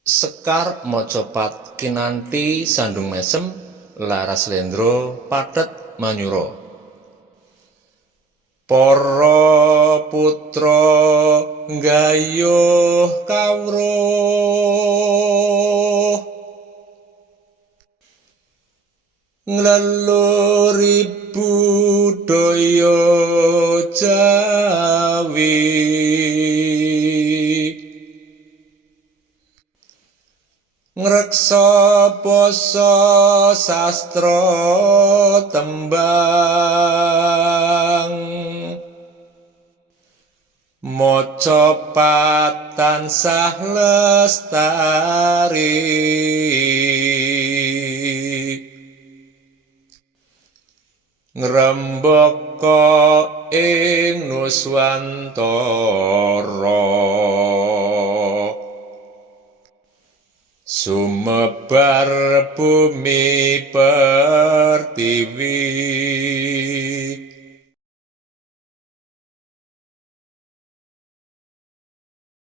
Sekar Mojopat kinanthi sandung mesem laras lendra pathet manyura. Para putra nggayuh kawruh ngleluri budaya Jawi. Ngreksa basa sastra tembang Mojopat tansah lestari. Ngrembaka ing Nuswantara sumebar bumi pertiwi.